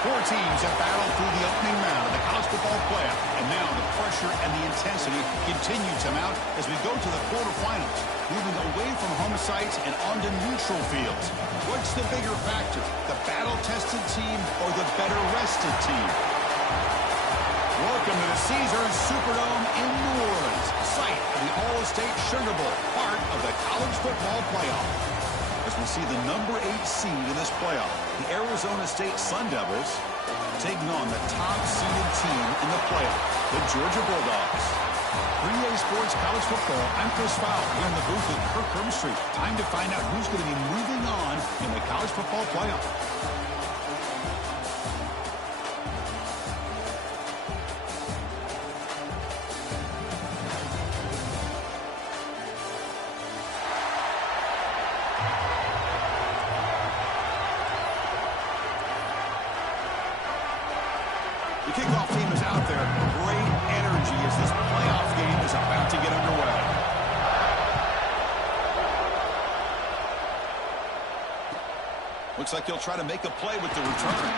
Four teams have battled through the opening round of the college football playoff, and now the pressure and the intensity continue to mount as we go to the quarterfinals, moving away from home sites and onto neutral fields. What's the bigger factor, the battle-tested team or the better-rested team? Welcome to the Caesars Superdome in New Orleans, site of the All-State Sugar Bowl, part of the college football playoff. As we see the number 8 seed in this playoff, the Arizona State Sun Devils taking on the top-seeded team in the playoff, the Georgia Bulldogs. For EA Sports College Football, I'm Chris Fowler here in the booth with Kirk Herbstreit. Time to find out who's going to be moving on in the college football playoff. The kickoff team is out there. Great energy as this playoff game is about to get underway. Looks like he'll try to make a play with the return.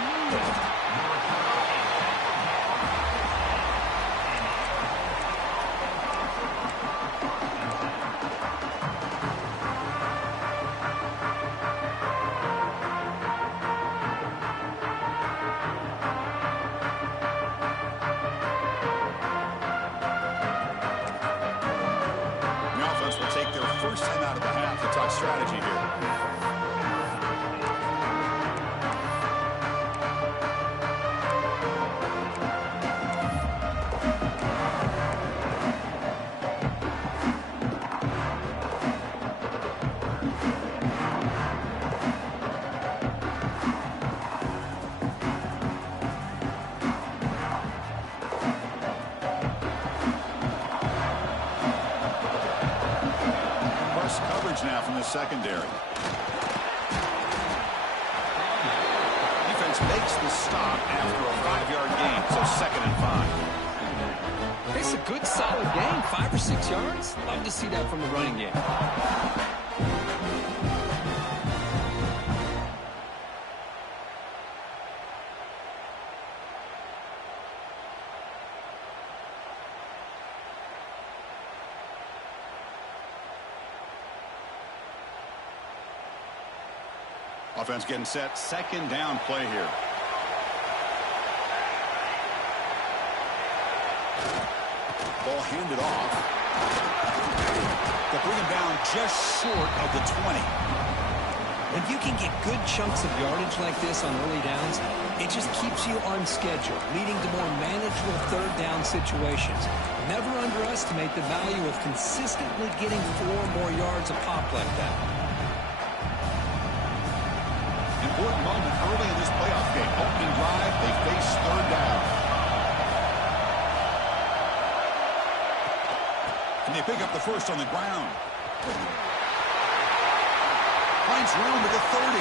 Will take their first time out of the half to talk strategy here. Now from the secondary. Defense makes the stop after a 5-yard gain, so 2nd and 5. It's a good, solid game, 5 or 6 yards. Love to see that from the running game. Offense getting set. 2nd down play here. Ball handed off. They bring him down just short of the 20. When you can get good chunks of yardage like this on early downs, it just keeps you on schedule, leading to more manageable 3rd down situations. Never underestimate the value of consistently getting 4 more yards a pop like that. Important moment early in this playoff game. Opening drive, they face 3rd down. And they pick up the first on the ground. Finds room at the 30.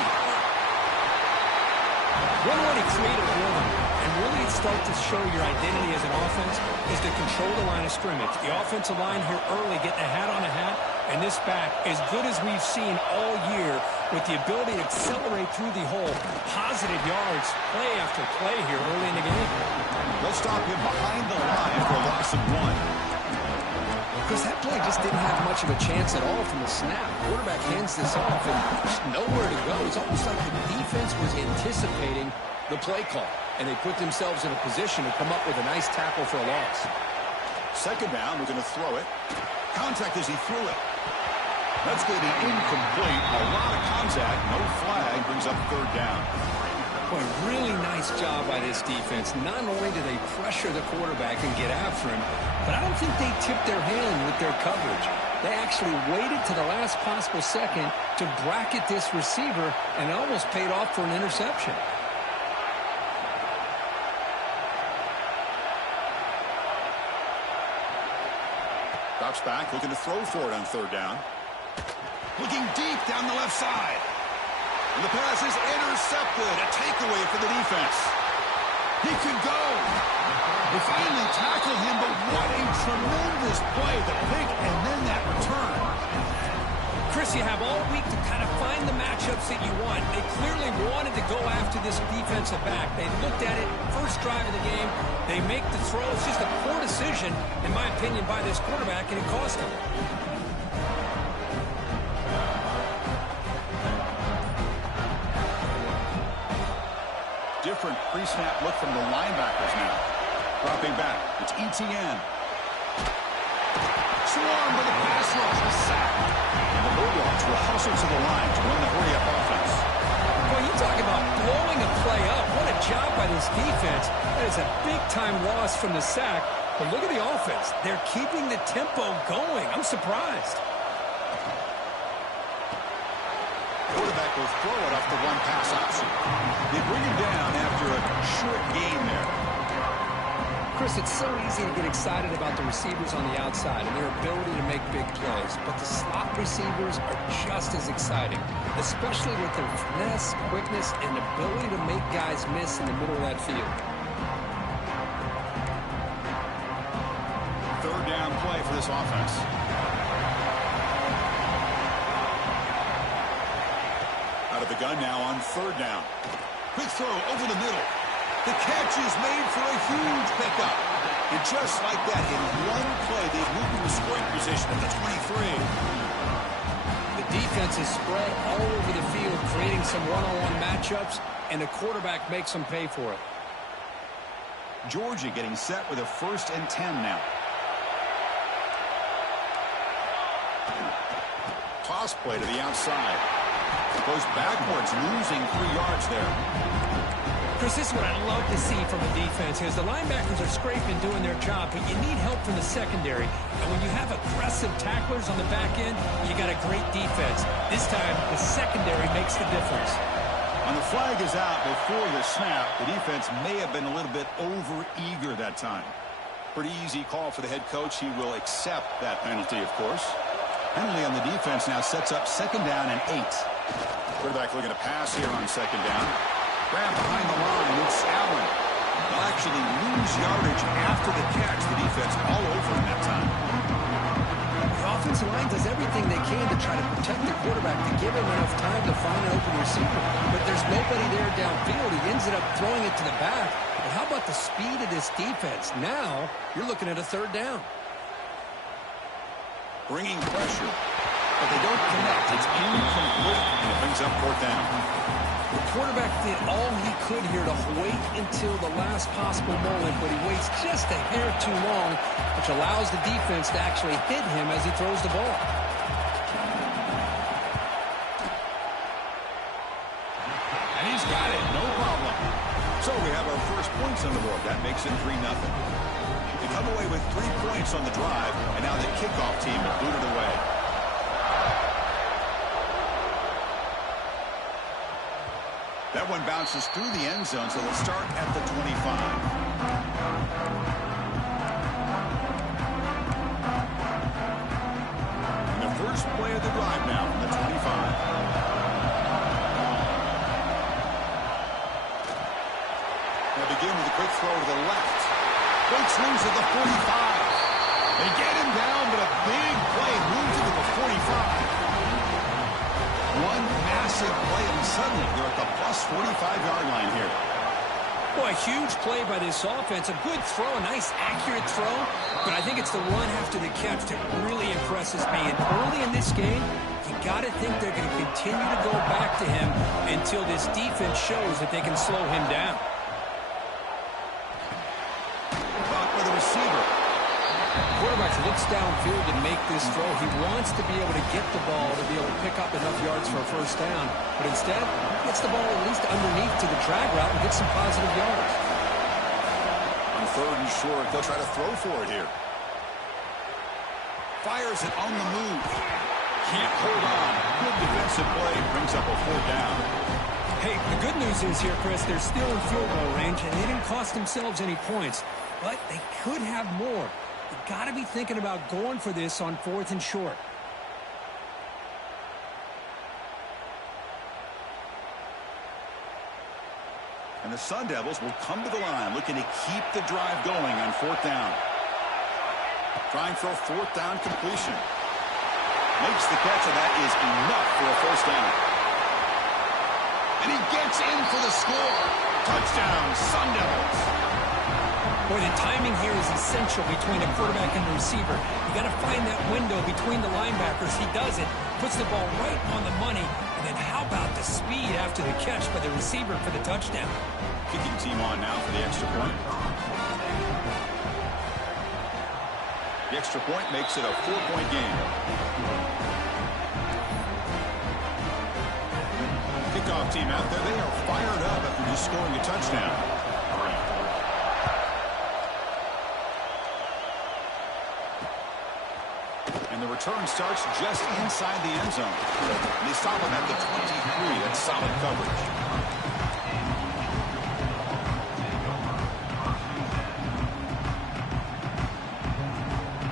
One way to create a rhythm and really start to show your identity as an offense is to control the line of scrimmage. The offensive line here early getting a hat on a hat, and this back, as good as we've seen all year, with the ability to accelerate through the hole. Positive yards, play after play here early in the game. They'll stop him behind the line for a loss of 1. Because that play just didn't have much of a chance at all from the snap. Quarterback hands this off and just nowhere to go. It's almost like the defense was anticipating the play call, and they put themselves in a position to come up with a nice tackle for a loss. Second down, we're going to throw it. Contact as he threw it. That's going to be incomplete. A lot of contact, no flag, brings up third down. Boy, really nice job by this defense. Not only do they pressure the quarterback and get after him, but I don't think they tipped their hand with their coverage. They actually waited to the last possible second to bracket this receiver, and it almost paid off for an interception. Drops back, looking to throw for it on third down. Looking deep down the left side. And the pass is intercepted. A takeaway for the defense. He could go. They finally tackled him, but what a tremendous play. The pick and then that return. Chris, you have all week to kind of find the matchups that you want. They clearly wanted to go after this defensive back. They looked at it, first drive of the game. They make the throw. It's just a poor decision, in my opinion, by this quarterback, and it cost him. Different pre-snap look from the linebackers now. Dropping back, it's ETN. Swarmed with a pass rush, a sack. And the Bulldogs will hustle to the line to run the hurry-up offense. Boy, you talk about blowing a play up. What a job by this defense. That is a big-time loss from the sack. But look at the offense. They're keeping the tempo going. I'm surprised. Quarterback will throw it off the one-pass option. They bring him down after a short gain there. Chris, it's so easy to get excited about the receivers on the outside and their ability to make big plays, but the slot receivers are just as exciting, especially with their finesse, quickness, and ability to make guys miss in the middle of that field. Third down play for this offense. Out of the gun now on third down. Quick throw over the middle. The catch is made for a huge pickup. And just like that, in one play, they've moved into scoring position at the 23. The defense is spread all over the field, creating some one-on-one matchups, and the quarterback makes them pay for it. Georgia getting set with a 1st and 10 now. Toss play to the outside. Goes backwards, losing 3 yards there. Chris, this is what I love to see from the defense is the linebackers are scraping, doing their job, but you need help from the secondary. And when you have aggressive tacklers on the back end, you got a great defense. This time, the secondary makes the difference. And the flag is out before the snap. The defense may have been a little bit over-eager that time. Pretty easy call for the head coach. He will accept that penalty, of course. Penalty on the defense now sets up 2nd down and 8. Quarterback looking to pass here on 2nd down. Grab behind the line, it's Allen. They'll actually lose yardage after the catch. The defense all over him that time. The offensive line does everything they can to try to protect the quarterback to give him enough time to find an open receiver. But there's nobody there downfield. He ends up throwing it to the back. But how about the speed of this defense? Now you're looking at a 3rd down. Bringing pressure, but they don't connect. It's incomplete, and it brings up 4th down. The quarterback did all he could here to wait until the last possible moment, but he waits just a hair too long, which allows the defense to actually hit him as he throws the ball. And he's got it, no problem. So we have our first points on the board. That makes it 3-0. They come away with 3 points on the drive, and now the kickoff team will boot it away. That one bounces through the end zone, so they'll start at the 25. And the first play of the drive now from the 25. They'll begin with a quick throw to the left. Breaks loose at the 45. They get him down, but a big play moves him to the 45. One massive play, and suddenly they're at the plus 45-yard line here. Boy, a huge play by this offense. A good throw, a nice accurate throw. But I think it's the run after the catch that really impresses me. And early in this game, you got to think they're going to continue to go back to him until this defense shows that they can slow him down. Caught by the receiver. Quarterback looks downfield to make this throw. He wants to be able to get the ball to be able to pick up enough yards for a first down. But instead, he gets the ball at least underneath to the drag route and gets some positive yards. On 3rd and short, they'll try to throw for it here. Fires it on the move. Can't hold on. Good defensive play. Brings up a 4th down. Hey, the good news is here, Chris, they're still in field goal range, and they didn't cost themselves any points. But they could have more. You've got to be thinking about going for this on 4th and short. And the Sun Devils will come to the line looking to keep the drive going on 4th down. Trying for a 4th down completion. Makes the catch, and that is enough for a first down. And he gets in for the score. Touchdown, Sun Devils. Boy, the timing here is essential between a quarterback and the receiver. You got to find that window between the linebackers. He does it, puts the ball right on the money, and then how about the speed after the catch by the receiver for the touchdown? Kicking team on now for the extra point. The extra point makes it a 4-point game. Kickoff team out there, they are fired up after just scoring a touchdown. And the return starts just inside the end zone. And they stop him at the 23. That's solid coverage.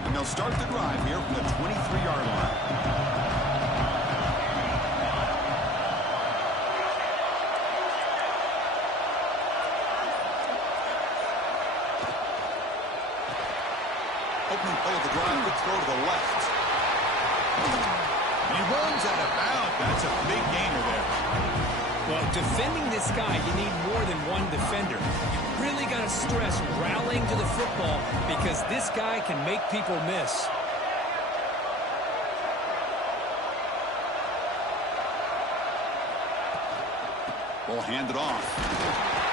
And they'll start the drive here from the 23-yard line. Opening play of the drive, good throw to the left. And he runs out of bounds. That's a big gainer there. Well, defending this guy, you need more than one defender. You really got to stress rallying to the football because this guy can make people miss. Ball handed off.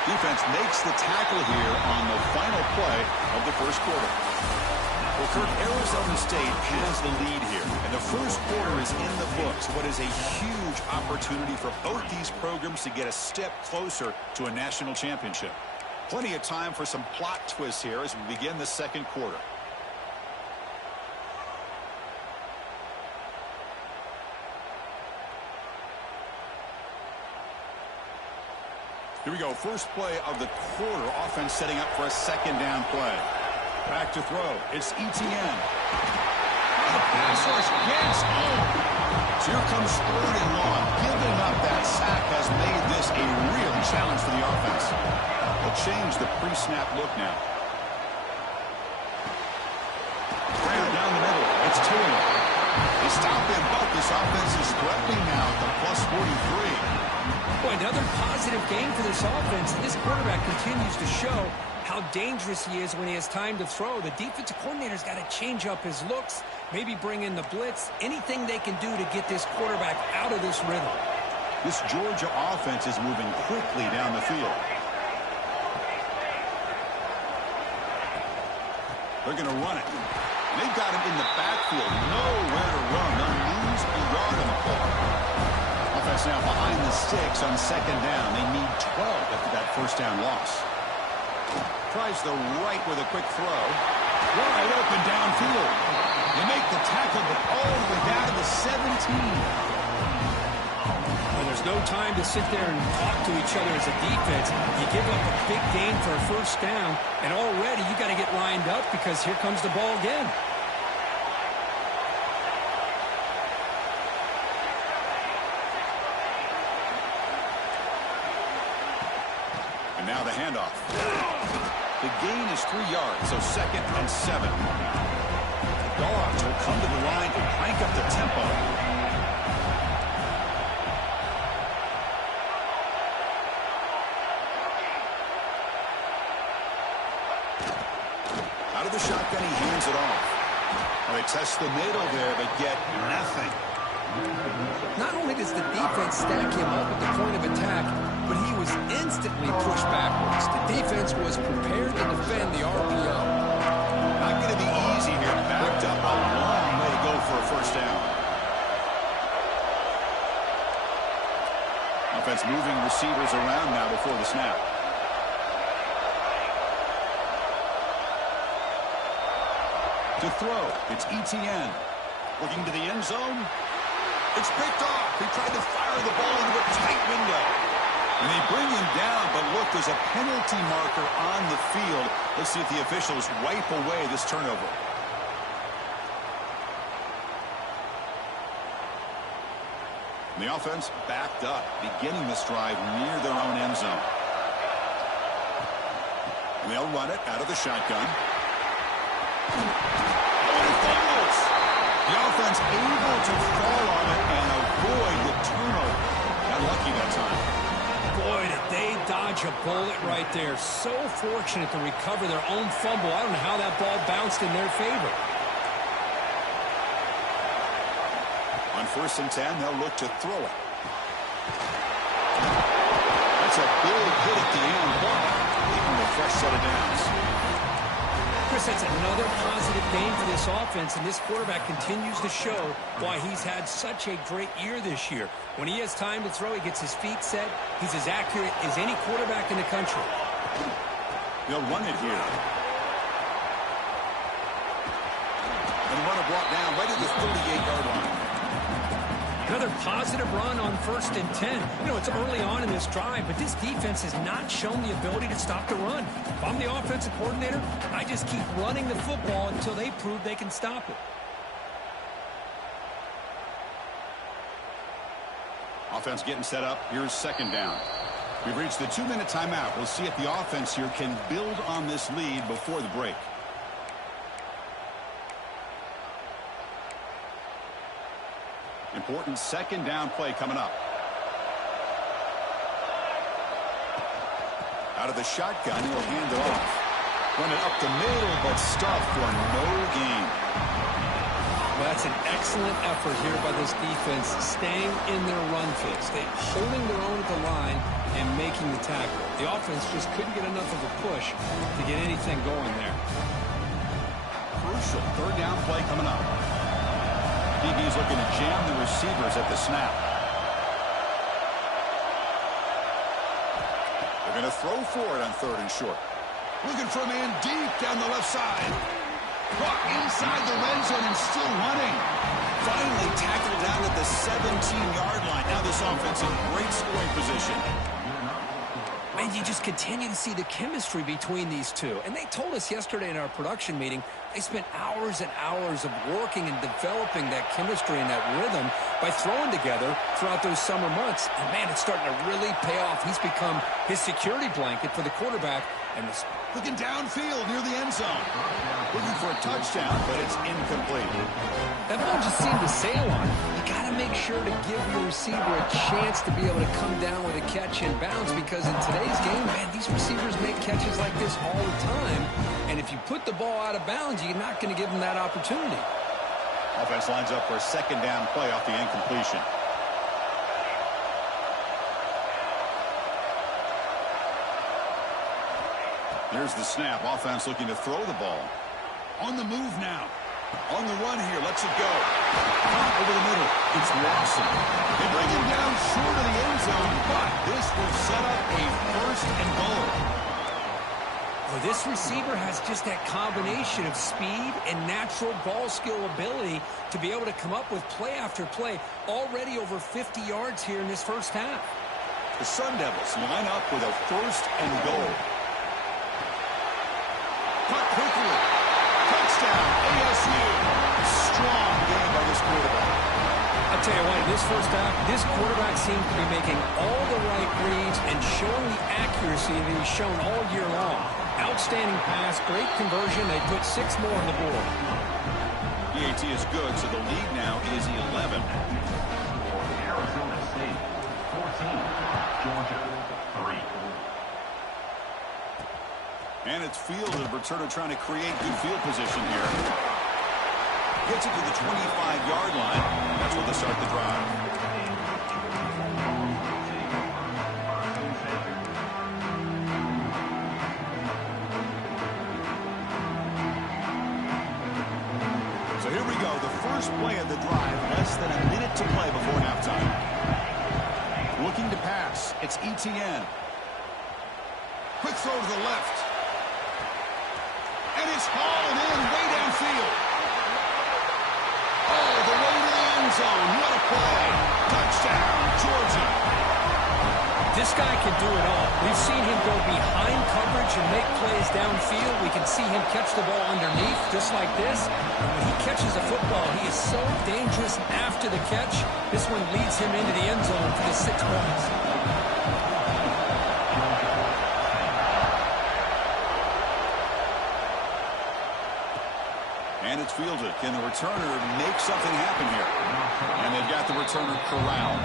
Defense makes the tackle here on the final play of the first quarter. Well, Kirk, Arizona State has the lead here, and the first quarter is in the books. What is a huge opportunity for both these programs to get a step closer to a national championship. Plenty of time for some plot twists here as we begin the second quarter. Here we go, first play of the quarter. Offense setting up for a second down play. Back to throw. It's Etienne. The pass rush gets home. So here comes 3rd and long. Giving up that sack has made this a real challenge for the offense. They'll change the pre-snap look now. Brown down the middle. It's Taylor. They stop him, but this offense is threatening now at the plus 43. Boy, another positive game for this offense. And this quarterback continues to show how dangerous he is when he has time to throw. The defensive coordinator's got to change up his looks, maybe bring in the blitz, anything they can do to get this quarterback out of this rhythm. This Georgia offense is moving quickly down the field. They're going to run it. They've got him in the backfield. Nowhere to run. They'll lose a yard on the play. Offense now behind the sticks on second down. They need 12 after that first down loss. Tries the right with a quick throw. Wide open downfield. They make the tackle, but all the way down to the 17. Well, there's no time to sit there and talk to each other as a defense. You give up a big gain for a first down, and already you got to get lined up because here comes the ball again. And now the handoff. The gain is 3 yards, so 2nd and 7. The Dogs will come to the line to crank up the tempo. Out of the shotgun, he hands it off. Well, they test the middle there, but get nothing. Not only does the defense stack him up at the point of attack, but he was instantly pushed backwards. The defense was prepared to defend the RPO. Not going to be easy here. Backed up a long way to go for a first down. Offense moving receivers around now before the snap. To throw, it's Etienne. Looking to the end zone. It's picked off. He tried to fire the ball into a tight window. And they bring him down, but look, there's a penalty marker on the field. Let's see if the officials wipe away this turnover. And the offense backed up, beginning this drive near their own end zone. And they'll run it out of the shotgun. Oh, and it falls. The offense able to fall on it and avoid the turnover. Got lucky that time. Boy, did they dodge a bullet right there. So fortunate to recover their own fumble. I don't know how that ball bounced in their favor. On 1st and 10, they'll look to throw it. That's a big hit at the end, but leaving a fresh set of downs. Chris, that's another positive game for this offense, and this quarterback continues to show why he's had such a great year this year. When he has time to throw, he gets his feet set. He's as accurate as any quarterback in the country. They'll run it here. And the runner brought down right at the 38-yard line. Another positive run on 1st and 10. You know, it's early on in this drive, but this defense has not shown the ability to stop the run. If I'm the offensive coordinator, I just keep running the football until they prove they can stop it. Offense getting set up. Here's 2nd down. We've reached the 2-minute timeout. We'll see if the offense here can build on this lead before the break. Important 2nd down play coming up. Out of the shotgun, he'll hand it off. Run it up the middle, but stuffed for no gain. Well, that's an excellent effort here by this defense, staying in their run fits. They're holding their own at the line and making the tackle. The offense just couldn't get enough of a push to get anything going there. Crucial 3rd down play coming up. DB's looking to jam the receivers at the snap. They're going to throw for it on 3rd and short. Looking for a man deep down the left side. Caught inside the red zone and still running. Finally tackled down at the 17-yard line. Now this offense in great scoring position. And you just continue to see the chemistry between these two. And they told us yesterday in our production meeting, they spent hours and hours of working and developing that chemistry and that rhythm by throwing together throughout those summer months. And, man, it's starting to really pay off. He's become his security blanket for the quarterback. And this looking downfield near the end zone. Looking for a touchdown, but it's incomplete. That ball just seemed to sail on him. You got to make sure to give your receiver a chance to be able to come down with a catch and bounce, because in today's game, man, these receivers make catches like this all the time. And if you put the ball out of bounds, you're not going to give them that opportunity. Offense lines up for a 2nd down play off the incompletion. There's the snap. Offense looking to throw the ball. On the move now. On the run here. Lets it go. Caught over the middle. It's Lawson. They bring him down short of the end zone, but this will set up a 1st and goal. Well, this receiver has just that combination of speed and natural ball skill ability to be able to come up with play after play. Already over 50 yards here in this first half. The Sun Devils line up with a 1st and goal. Cut quickly. Touchdown, ASU. Strong game by this quarterback. I'll tell you what, in this first half, this quarterback seems to be making all the right reads and showing the accuracy that he's shown all year long. Outstanding pass, great conversion. They put 6 more on the board. EAT is good, so the lead now is 11. Arizona State, 14. Georgia, 3. And it's fielded. Returner trying to create good field position here. Gets it to the 25-yard line. That's where they start the drive. So here we go. The first play of the drive. Less than a minute to play before halftime. Looking to pass. It's Etienne. Quick throw to the left. And it's hauled in way downfield. Oh, the way to the end zone. What a play. Touchdown, Georgia. This guy can do it all. We've seen him go behind coverage and make plays downfield. We can see him catch the ball underneath just like this. And when he catches a football, he is so dangerous after the catch. This one leads him into the end zone for the 6 points. And it's fielded. Can the returner make something happen here? And they've got the returner corralled.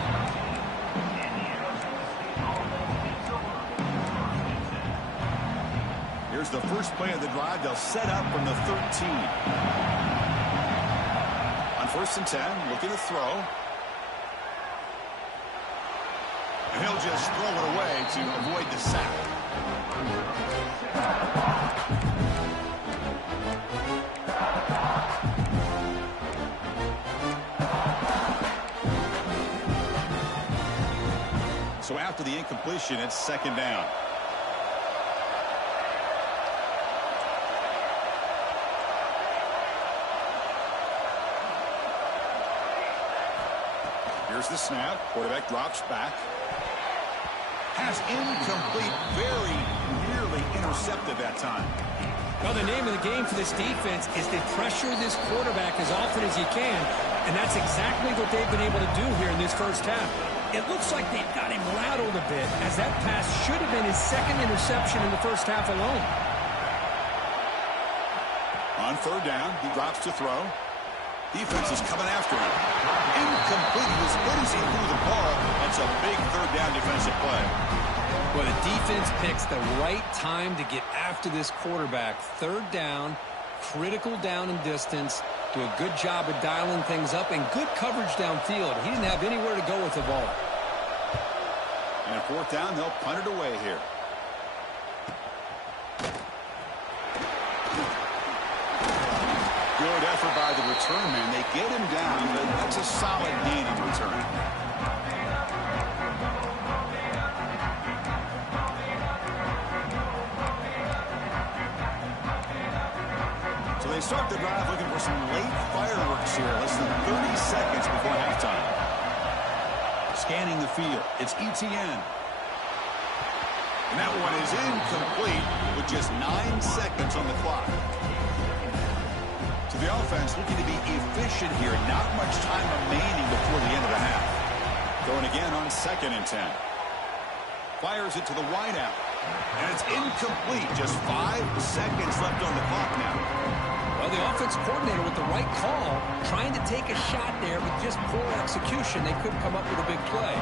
Here's the first play of the drive. They'll set up from the 13. On 1st and 10, looking to throw. And he'll just throw it away to avoid the sack. So after the incompletion, it's 2nd down. Here's the snap. Quarterback drops back. Pass incomplete. Very nearly intercepted that time. Well, the name of the game for this defense is to pressure this quarterback as often as you can, and that's exactly what they've been able to do here in this first half. It looks like they've got him rattled a bit, as that pass should have been his 2nd interception in the first half alone. On 3rd down, he drops to throw. Defense is coming after him. Incomplete. He was good as he threw the ball. That's a big 3rd down defensive play. Well, the defense picks the right time to get after this quarterback. 3rd down, critical down and distance. Do a good job of dialing things up and good coverage downfield. He didn't have anywhere to go with the ball. And on 4th down, they'll punt it away here. Good effort by the return man. They get him down, but that's a solid gain in return. So they start the drive looking for some late fireworks here. Less than 30 seconds before halftime. Scanning the field. It's Etienne. And that one is incomplete with just 9 seconds on the clock. So the offense looking to be efficient here. Not much time remaining before the end of the half. Throwing again on 2nd and 10. Fires it to the wideout. And it's incomplete. Just 5 seconds left on the clock now. Well, the offense coordinator with the right call, trying to take a shot there, but just poor execution. They couldn't come up with a big play.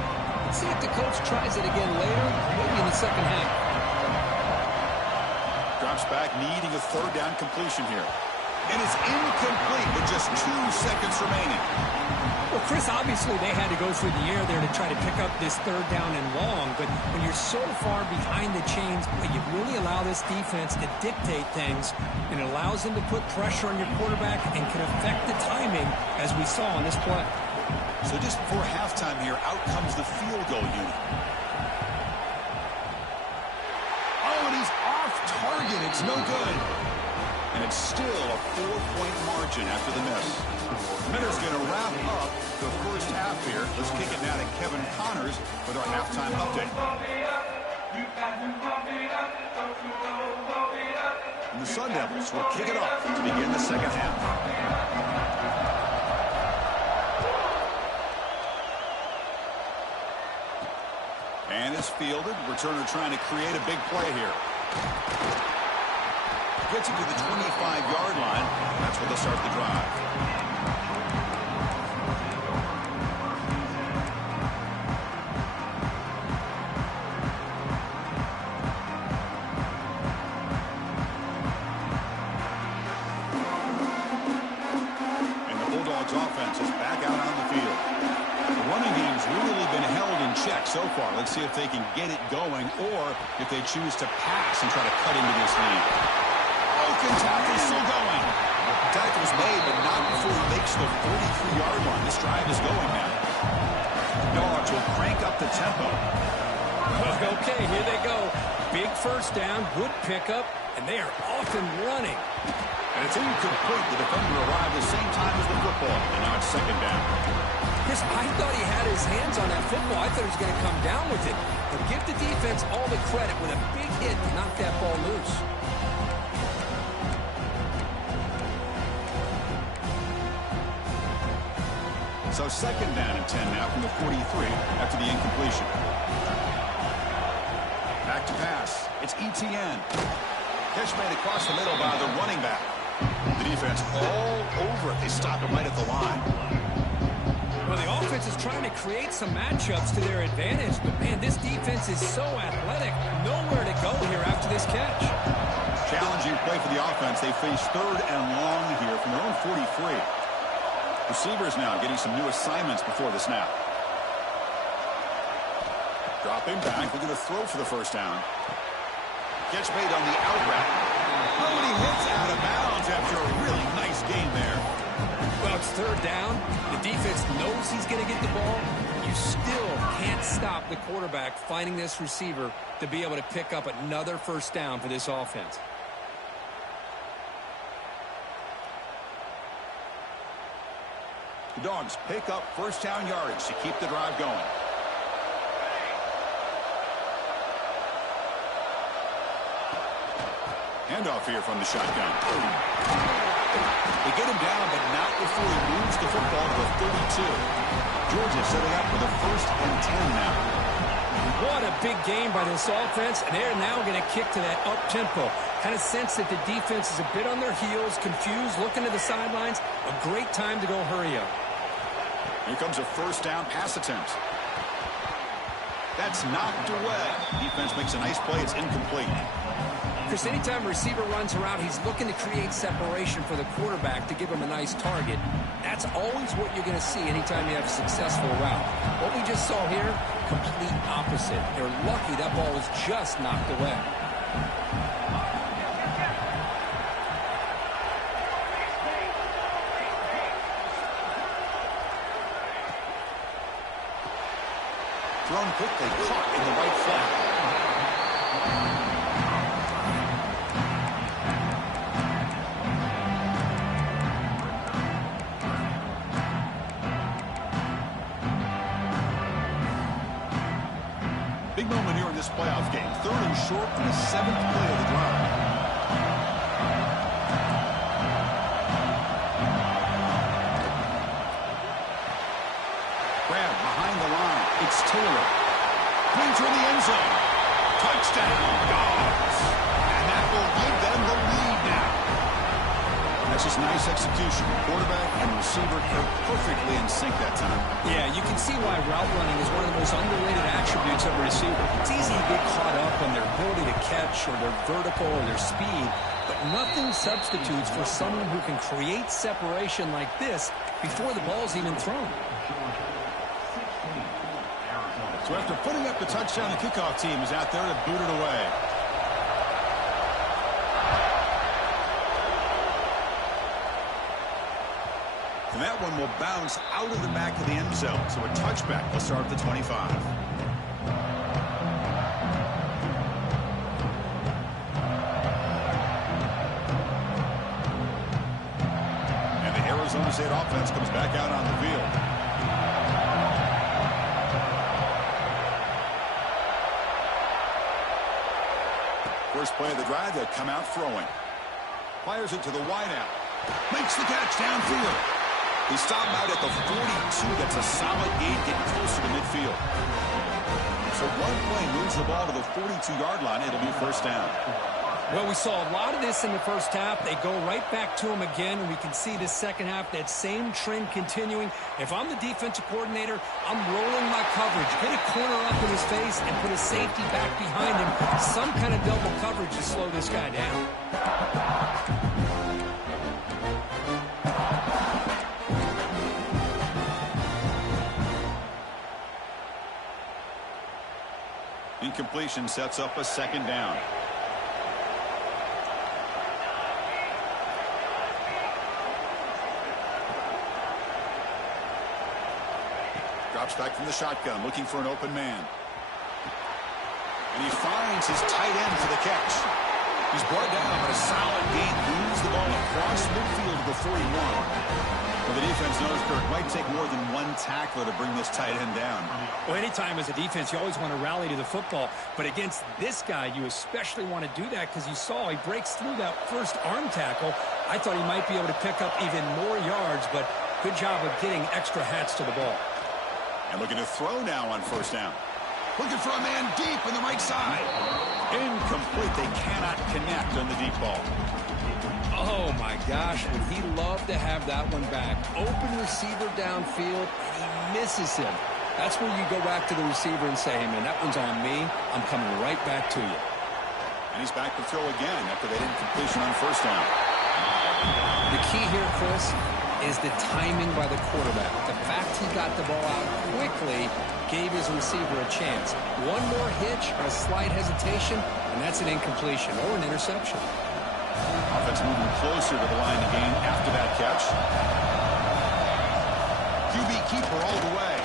Let's see if the coach tries it again later, maybe in the 2nd half. Drops back, needing a 3rd down completion here. And it's incomplete with just 2 seconds remaining. Well, Chris, obviously they had to go through the air there to try to pick up this 3rd down and long, but when you're so far behind the chains, you really allow this defense to dictate things, and it allows them to put pressure on your quarterback and can affect the timing, as we saw on this play. So just before halftime here, out comes the field goal unit. Oh, and he's off target. It's no good. And it's still a 4-point margin after the miss. Minter's going to wrap up the first half here. Let's kick it now to Kevin Connors with our halftime update. And the Sun Devils will kick it off to begin the 2nd half. And it's fielded. Returner trying to create a big play here. Gets it to the 25-yard line. That's where they'll start the drive. so far. Let's see if they can get it going or if they choose to pass and try to cut into this lead. Broken tackle still going. Tackle's made, but not before he makes the 43-yard line. This drive is going now. Dogs will crank up the tempo. Okay, here they go. Big first down, good pickup, and they are off and running. And it's incomplete. The defender arrived the same time as the football, and now it's second down. Chris, I thought he had his hands on that football. I thought he was going to come down with it. But give the defense all the credit with a big hit to knock that ball loose. So second down and 10 now from the 43 after the incompletion. Back to pass. It's Etienne. Catch made across the middle by the running back. The defense all over it. They stop him right at the line. Well, the offense is trying to create some matchups to their advantage, but, man, this defense is so athletic. Nowhere to go here after this catch. Challenging play for the offense. They face third and long here from their own 43. Receivers now getting some new assignments before the snap. Dropping back. They're going to throw for the first down. Catch made on the out route. Oh, and he hits out of bounds after a really nice game there. Well, it's third down. The defense knows he's going to get the ball. You still can't stop the quarterback finding this receiver to be able to pick up another first down for this offense. The Dogs pick up first down yardage to keep the drive going. Handoff here from the shotgun. They get him down, but not before he moves the football to the 32. Georgia setting up for the 1st and 10 now. What a big game by this offense, and they're now going to kick to that up-tempo. Kind of sense that the defense is a bit on their heels, confused, looking to the sidelines. A great time to go hurry up. Here comes a first down pass attempt. That's knocked away. Defense makes a nice play. It's incomplete. Chris, anytime a receiver runs around, he's looking to create separation for the quarterback to give him a nice target. That's always what you're going to see anytime you have a successful route. What we just saw here, complete opposite. They're lucky that ball was just knocked away. Thrown quickly, caught in the right flat. Big moment here in this playoff game. Third and short on the 7th play of the drive. Grab behind the line. It's Taylor. Brings her in the end zone. Touchdown, Dogs. And that will give them the lead now. That's just nice execution. Quarterback and receiver are perfectly in sync that time. Yeah, you can see why route running is one of the most underrated attributes of a receiver. It's easy to get caught up on their ability to catch or their vertical or their speed, but nothing substitutes for someone who can create separation like this before the ball's even thrown. So after putting up the touchdown, the kickoff team is out there to boot it away. And that one will bounce out of the back of the end zone. So a touchback will start at the 25. And the Arizona State offense comes back out on the field. First play of the drive, they'll come out throwing. Fires it to the wideout. Makes the catch downfield. He stopped out at the 42. That's a solid gain, getting closer to midfield. So one play moves the ball to the 42-yard line. It'll be first down. Well, we saw a lot of this in the first half. They go right back to him again, and we can see this second half, that same trend continuing. If I'm the defensive coordinator, I'm rolling my coverage. Get a corner up in his face and put a safety back behind him. Some kind of double coverage to slow this guy down. incompletion sets up a second down. Drops back from the shotgun, looking for an open man. And he finds his tight end for the catch. He's brought down, but a solid gain. Moves the ball across midfield to the 41. Well, the defense knows, Kirk, might take more than one tackler to bring this tight end down. Well, anytime as a defense, you always want to rally to the football. But against this guy, you especially want to do that because you saw he breaks through that first arm tackle. I thought he might be able to pick up even more yards, but good job of getting extra hats to the ball. And looking to throw now on first down. Looking for a man deep on the right side. Incomplete. They cannot connect on the deep ball. Oh, my gosh. Would he love to have that one back. Open receiver downfield, and he misses him. That's where you go back to the receiver and say, hey, man, that one's on me. I'm coming right back to you. And he's back to throw again after that incompletion on first down. The key here, Chris, is the timing by the quarterback. The fact he got the ball out quickly gave his receiver a chance. One more hitch or a slight hesitation, and that's an incompletion or an interception. Offense moving closer to the line of game after that catch. QB keeper all the way.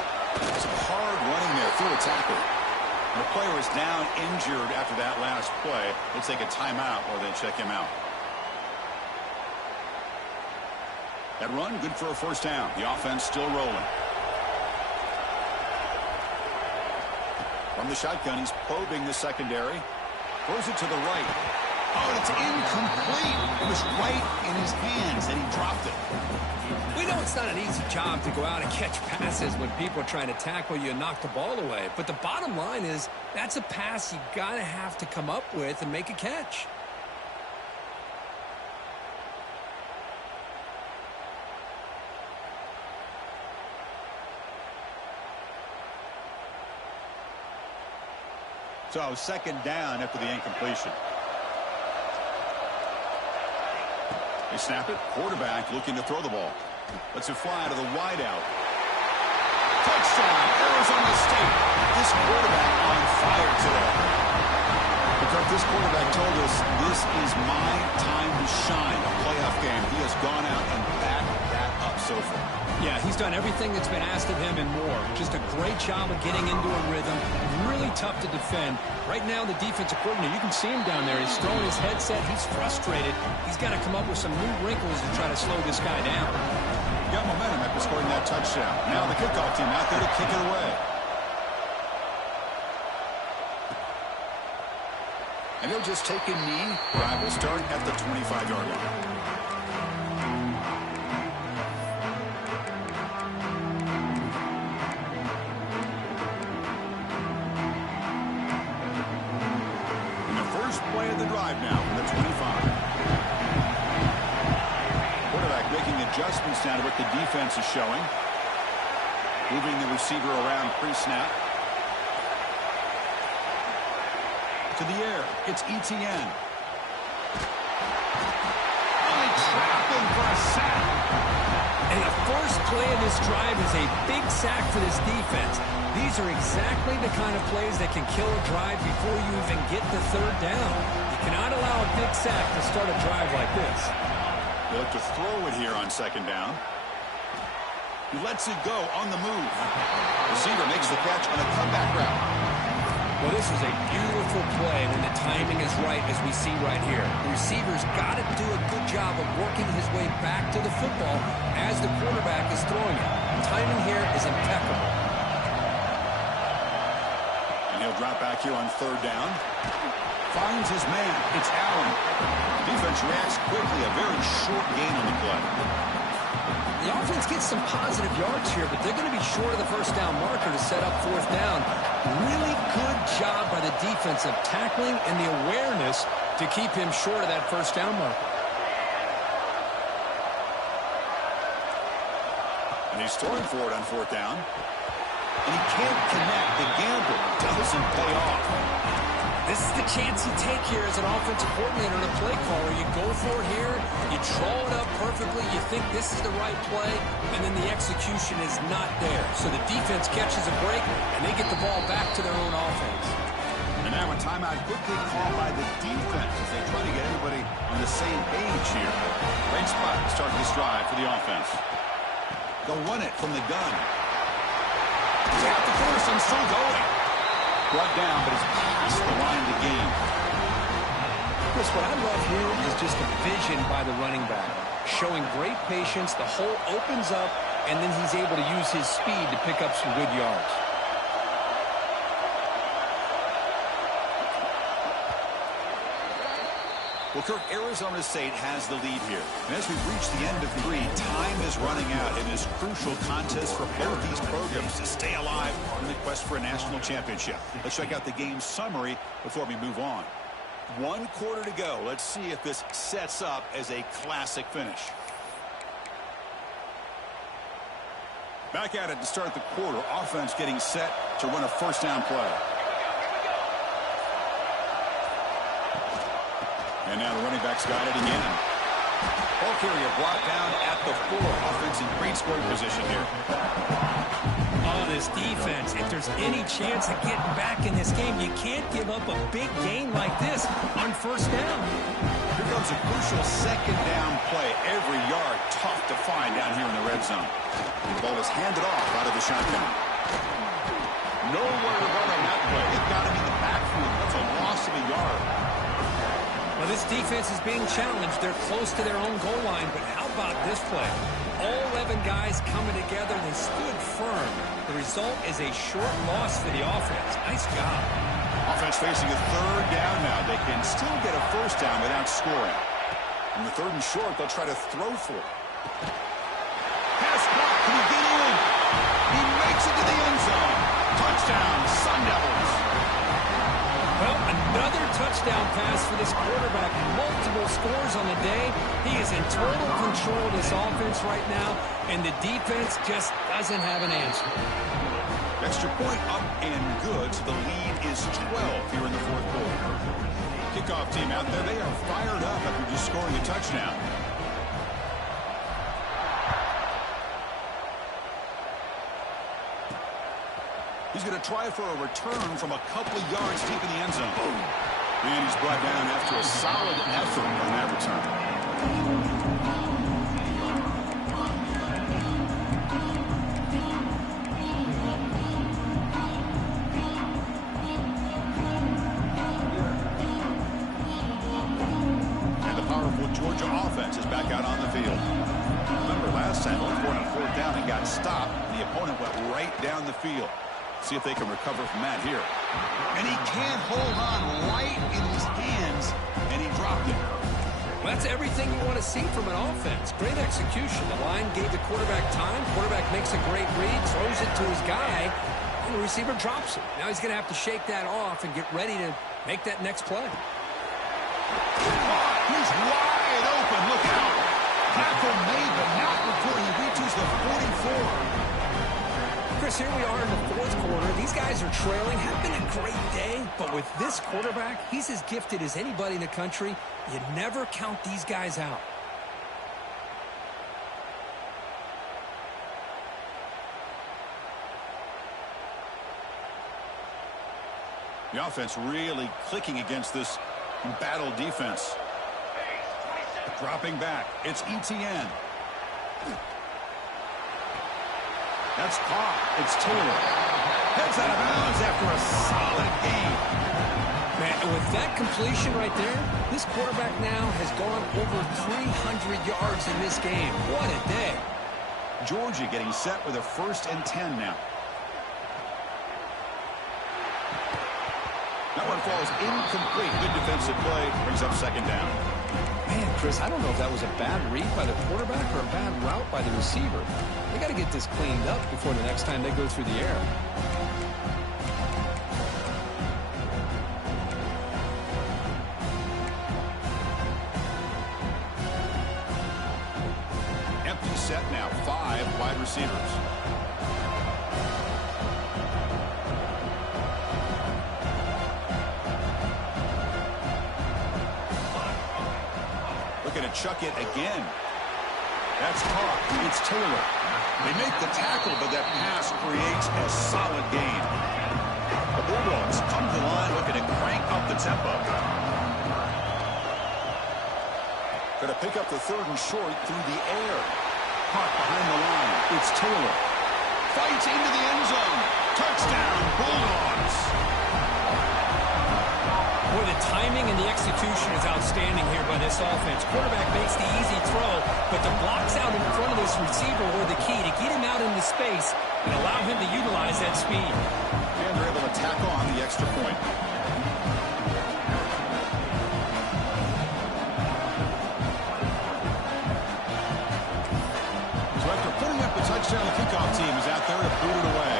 Some hard running there through a tackle. And the player is down injured after that last play. They'll take a timeout or they check him out. That run, good for a first down. The offense still rolling. From the shotgun, he's probing the secondary. Throws it to the right. Oh, and it's incomplete. It was right in his hands, and he dropped it. We know it's not an easy job to go out and catch passes when people are trying to tackle you and knock the ball away. But the bottom line is that's a pass you got to have to come up with and make a catch. So second down after the incompletion. They snap it. Quarterback looking to throw the ball. Lets it fly to the wideout. Touchdown, Arizona State. This quarterback on fire today. Because this quarterback told us this is my time to shine. A playoff game. He has gone out and backed that up so far. Yeah, he's done everything that's been asked of him and more. Just a great job of getting into a rhythm. Really tough to defend. Right now, the defensive coordinator, you can see him down there. He's throwing his headset. He's frustrated. He's got to come up with some new wrinkles to try to slow this guy down. Got momentum after scoring that touchdown. Now the kickoff team out there to kick it away. And he'll just take a knee. Drive will start at the 25-yard line. Play of the drive now from the 25. Quarterback making adjustments now to what the defense is showing. Moving the receiver around pre-snap. To the air. It's Etienne. Oh, they trapped him for a sack. And the first play of this drive is a big sack for this defense. These are exactly the kind of plays that can kill a drive before you even get the third down. You cannot allow a big sack to start a drive like this. They look to throw it here on second down. He lets it go on the move. Receiver makes the catch on a cutback route. Well, this is a beautiful play when the timing is right, as we see right here. The receiver's got to do a good job of working his way back to the football as the quarterback is throwing it. The timing here is impeccable. He'll drop back here on third down. Finds his man. It's Allen. The defense reacts quickly. A very short gain on the play. The offense gets some positive yards here, but they're going to be short of the first down marker to set up fourth down. Really good job by the defense of tackling and the awareness to keep him short of that first down marker. And he's throwing for it on fourth down. And he can't connect. The gamble doesn't pay off. This is the chance you take here as an offensive coordinator and a play caller. You go for it here, you draw it up perfectly, you think this is the right play, and then the execution is not there. So the defense catches a break, and they get the ball back to their own offense. And Now a timeout quickly called by the defense as they try to get everybody on the same page here. Great spot to start this drive for the offense. They'll run it from the gun. He's out the first and still going. Brought down, but it's past the line of the game. Chris, what I love here is just the vision by the running back. Showing great patience, the hole opens up, and then he's able to use his speed to pick up some good yards. Well, Kirk, Arizona State has the lead here. And as we reach the end of 3, time is running out in this crucial contest for both these programs to stay alive in the quest for a national championship. Let's check out the game summary before we move on. 1 quarter to go. Let's see if this sets up as a classic finish. Back at it to start the quarter. Offense getting set to run a first down play. And now the running back's got it again. Ball carrier brought down at the 4. Offense in great scoring position here. Oh, this defense, if there's any chance of getting back in this game, you can't give up a big gain like this on first down. Here comes a crucial second down play. Every yard tough to find down here in the red zone. The ball is handed off out of the shotgun. Nowhere to run on that play. It got him in the backfield. That's a loss of a yard. Well, this defense is being challenged. They're close to their own goal line, but how about this play? All 11 guys coming together. They stood firm. The result is a short loss for the offense. Nice job. Offense facing a third down now. They can still get a first down without scoring. In the 3rd and short, they'll try to throw for it. Pass clock. Can he get in? He makes it to the end zone. Touchdown, Sun Devils. Well, another touchdown pass for this quarterback. Multiple scores on the day. He is in total control of this offense right now, and the defense just doesn't have an answer. Extra point up and good, so the lead is 12 here in the 4th quarter. Kickoff team out there, they are fired up after just scoring a touchdown. He's going to try for a return from a couple of yards deep in the end zone. And he's brought down after a solid effort on that return. And the powerful Georgia offense is back out on the field. Remember, last time, only 4th down and got stopped. The opponent went right down the field. See if they can recover from that here. And he can't hold on right in his hands, and he dropped it. Well, that's everything you want to see from an offense. Great execution. The line gave the quarterback time. Quarterback makes a great read, throws it to his guy, and the receiver drops it. Now he's going to have to shake that off and get ready to make that next play. He's wide open. Look out. Tackle made, but not before he reaches the 44. Chris, here we are in the 4th quarter. These guys are trailing. Have been a great day, but with this quarterback, he's as gifted as anybody in the country. You never count these guys out. The offense really clicking against this embattled defense. Dropping back. It's Etienne. That's caught. It's Taylor. Heads out of bounds after a solid game. Man, with that completion right there, this quarterback now has gone over 300 yards in this game. What a day. Georgia getting set with a 1st and 10 now. That one falls incomplete. Good defensive play. Brings up 2nd down. Man, Chris, I don't know if that was a bad read by the quarterback or a bad route by the receiver. They got to get this cleaned up before the next time they go through the air. Empty set now. 5 wide receivers. Going to chuck it again. That's caught. It's Taylor. They make the tackle, but that pass creates a solid gain. The Bulldogs come to the line looking to crank up the tempo. Going to pick up the 3rd and short through the air. Caught behind the line. It's Taylor. Fights into the end zone. Touchdown, Bulldogs. Boy, the timing and the execution is outstanding here by this offense. Quarterback makes the easy throw, but the blocks out in front of this receiver were the key to get him out into space and allow him to utilize that speed. And they're able to tack on the extra point. So after putting up the touchdown, the kickoff team is out there to boot it away.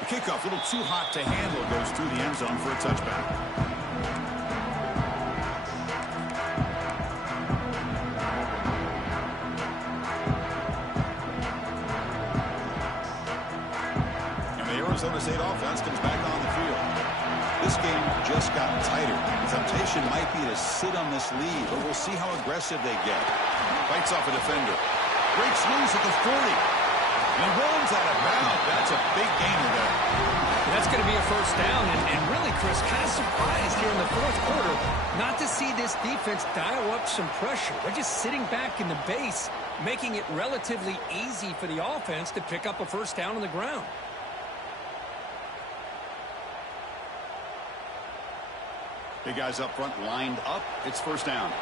The kickoff, a little too hot to handle, goes through the end zone for a touchback. Arizona State offense comes back on the field. This game just got tighter. The temptation might be to sit on this lead, but we'll see how aggressive they get. Fights off a defender. Breaks loose at the 40. And he runs out of bounds. That's a big gainer there. That's going to be a first down. And really, Chris, kind of surprised here in the 4th quarter not to see this defense dial up some pressure. They're just sitting back in the base, making it relatively easy for the offense to pick up a first down on the ground. Big guys up front lined up. It's first down.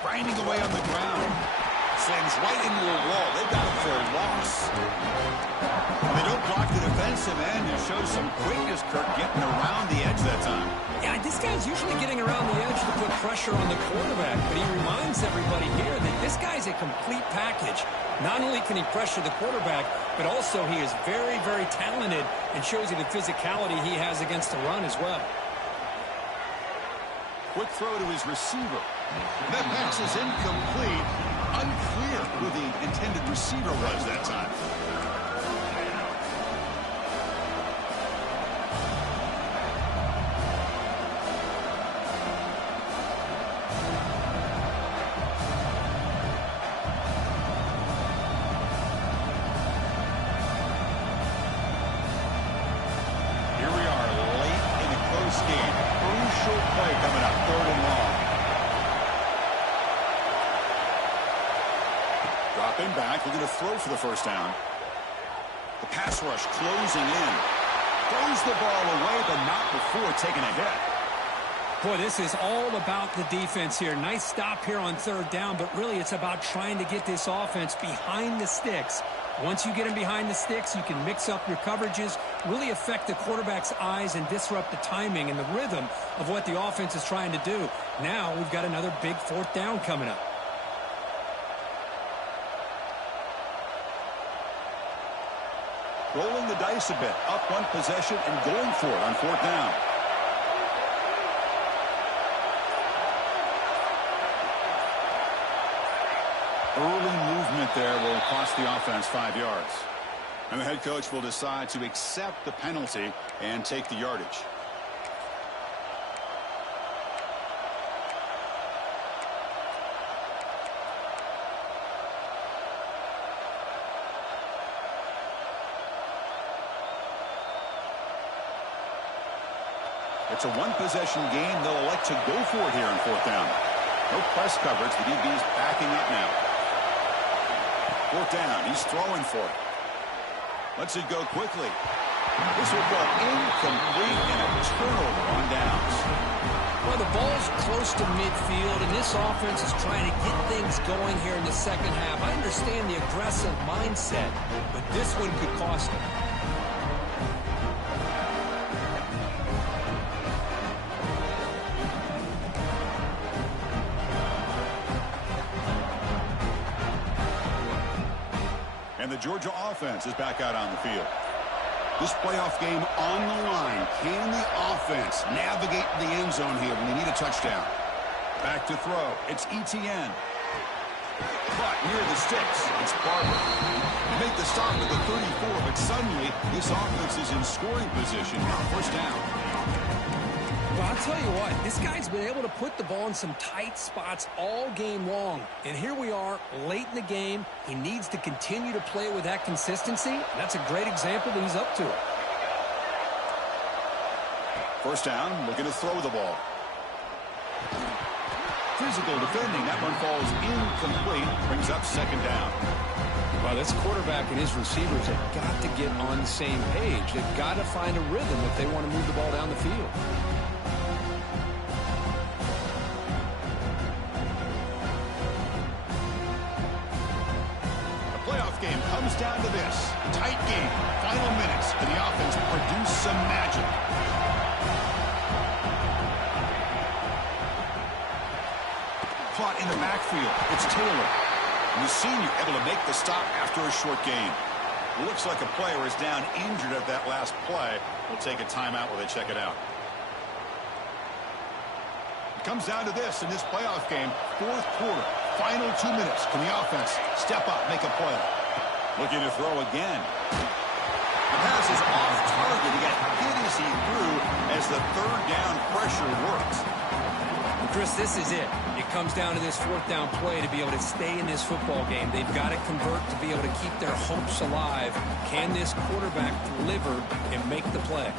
Grinding away on the ground. Slams right into a wall. They've got him for a loss. They don't block the defensive end and show some quickness, Kirk, getting around the edge that time. Yeah, this guy's usually getting around the edge to put pressure on the quarterback, but he reminds everybody here that this guy's a complete package. Not only can he pressure the quarterback, but also he is very, very talented and shows you the physicality he has against the run as well. Quick throw to his receiver. That pass is incomplete. Unclear who the intended receiver was that time. Here we are late in a close game. Crucial play coming up, 3rd and long. Dropping back, looking to throw for the first down. The pass rush closing in. Throws the ball away, but not before taking a hit. Boy, this is all about the defense here. Nice stop here on 3rd down, but really it's about trying to get this offense behind the sticks. Once you get them behind the sticks, you can mix up your coverages, really affect the quarterback's eyes and disrupt the timing and the rhythm of what the offense is trying to do. Now we've got another big 4th down coming up. Rolling the dice a bit, up one possession and going for it on 4th down. Early movement there will cost the offense 5 yards. And the head coach will decide to accept the penalty and take the yardage. It's a one-possession game. They'll elect to go for it here on 4th down. No press coverage. The DB's backing up now. 4th down. He's throwing for it. Lets it go quickly. This will go incomplete and a turnover on downs. Well, the ball's close to midfield, and this offense is trying to get things going here in the second half. I understand the aggressive mindset, but this one could cost them. And the Georgia offense is back out on the field. This playoff game on the line. Can the offense navigate the end zone here when they need a touchdown? Back to throw. It's Etienne. Caught near the sticks. It's Barber. They make the stop at the 34, but suddenly this offense is in scoring position now. First down. Well, I'll tell you what, this guy's been able to put the ball in some tight spots all game long. And here we are, late in the game. He needs to continue to play with that consistency. That's a great example that he's up to it. First down, looking to throw the ball. Physical defending. That one falls incomplete. Brings up second down. Well, this quarterback and his receivers have got to get on the same page. They've got to find a rhythm if they want to move the ball down the field. The playoff game comes down to this. Tight game. Final minutes. And the offense produce some magic. Caught in the backfield. It's Taylor. And the senior able to make the stop after a short gain. It looks like a player is down injured at that last play. We'll take a timeout while they check it out. It comes down to this in this playoff game. Fourth quarter. Final 2 minutes. Can the offense step up, make a play? Looking to throw again. The pass is off target. He got hit as he threw as the third down pressure works. Chris, this is it. It comes down to this fourth down play to be able to stay in this football game. They've got to convert to be able to keep their hopes alive. Can this quarterback deliver and make the play?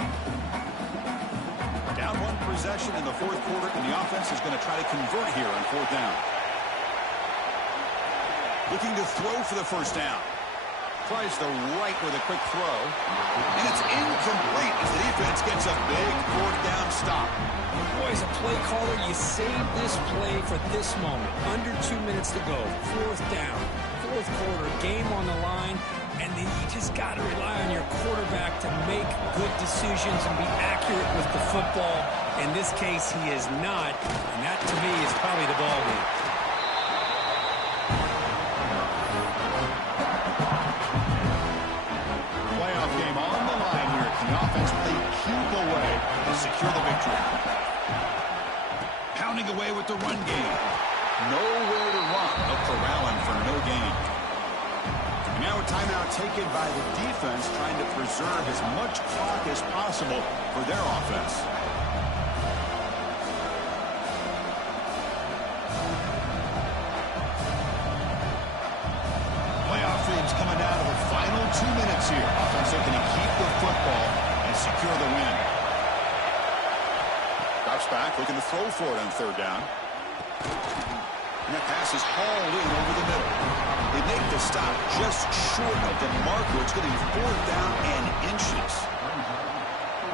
Down one possession in the fourth quarter, and the offense is going to try to convert here on fourth down. Looking to throw for the first down. Tries the right with a quick throw. And it's incomplete as the defense gets a big fourth down stop. Boy, as a play caller, you save this play for this moment. Under 2 minutes to go. Fourth down. Fourth quarter. Game on the line. And then you just got to rely on your quarterback to make good decisions and be accurate with the football. In this case, he is not. And that, to me, is probably the ball game. Playoff game on the line here. Can the offense play keep away to secure the victory? Pounding away with the run game. Nowhere to run. No corralling for no gain. And now a timeout taken by the defense, trying to preserve as much clock as possible for their offense. Playoff games coming down to the final 2 minutes here. Offense looking to keep the football and secure the win. Drops back, looking to throw for it on third down. And that pass is hauled in over the middle. They make the stop just short of the marker. It's going to be fourth down and inches.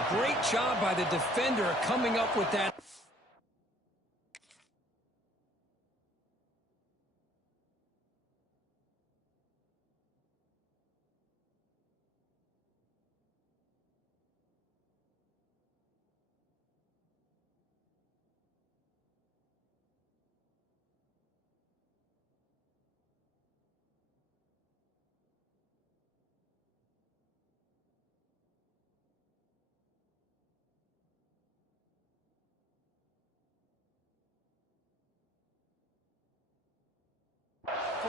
Great job by the defender coming up with that.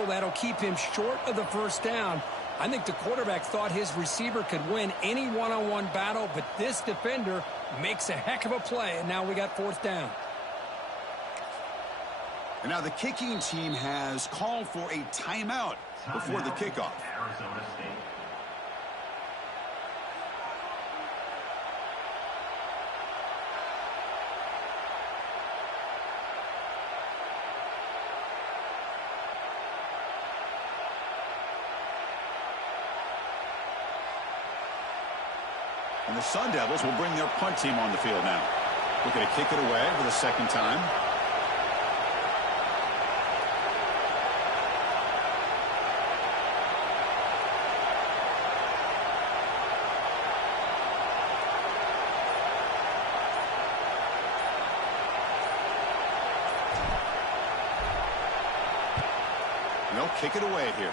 That'll keep him short of the first down. I think the quarterback thought his receiver could win any one-on-one battle, but this defender makes a heck of a play, and now we got fourth down. And now the kicking team has called for a timeout before the kickoff. Arizona State. And the Sun Devils will bring their punt team on the field now. Looking to kick it away for the second time. And they'll kick it away here.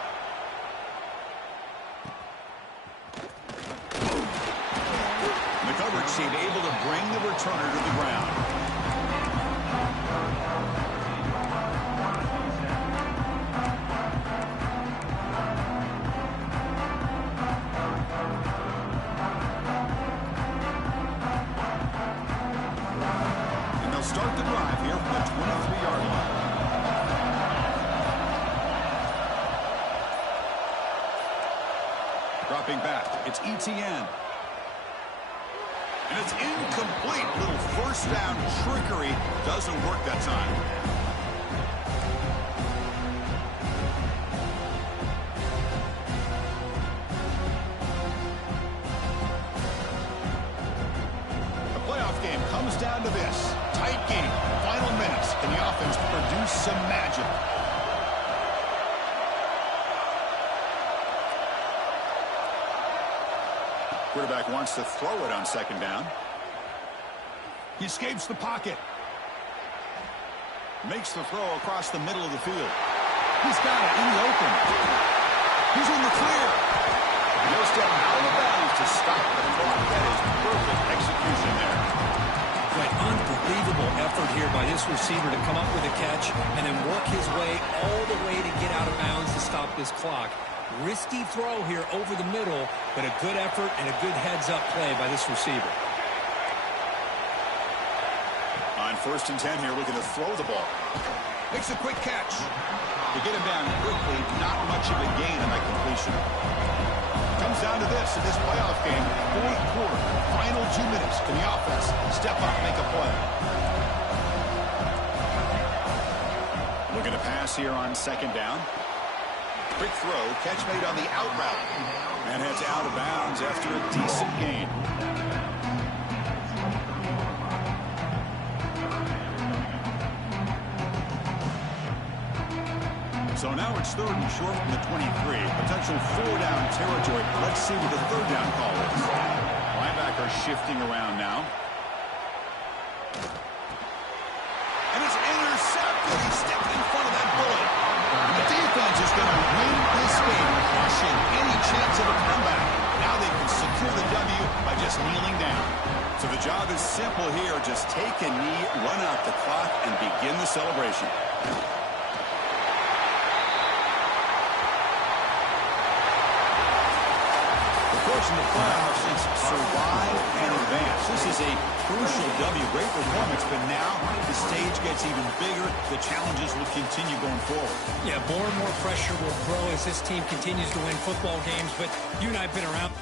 Coverage team able to bring the returner to the ground. Dropping back, it's Etienne. And it's incomplete. Little first down trickery doesn't work that time. The playoff game comes down to this. Tight game, final minutes. Can the offense produce some magic? Quarterback wants to throw it on second down. He escapes the pocket. Makes the throw across the middle of the field. He's got it in the open. He's in the clear. No step out of bounds to stop the clock. That is perfect execution there. But unbelievable effort here by this receiver to come up with a catch and then work his way all the way to get out of bounds to stop this clock. Risky throw here over the middle, but a good effort and a good heads-up play by this receiver. On 1st and 10 here, looking to throw the ball. Makes a quick catch. To get him down quickly, not much of a gain on that completion. Comes down to this in this playoff game. 4th quarter, final 2 minutes. Can the offense step up, make a play? Looking to pass here on 2nd down. Quick throw, catch made on the out route. And heads out of bounds after a decent gain. So now it's 3rd and short from the 23. Potential 4-down territory. Let's see what the 3rd down call is. Linebacker shifting around now. And it's intercepted. He stepped in front of that bullet. And the defense is going to win this game, crushing any chance of a comeback. Now they can secure the W by just kneeling down. So the job is simple here. Just take a knee, run out the clock, and begin the celebration. In the playoffs, it's survive and advance. This is a crucial W. Great performance, but now the stage gets even bigger. The challenges will continue going forward. Yeah, more and more pressure will grow as this team continues to win football games, but you and I have been around.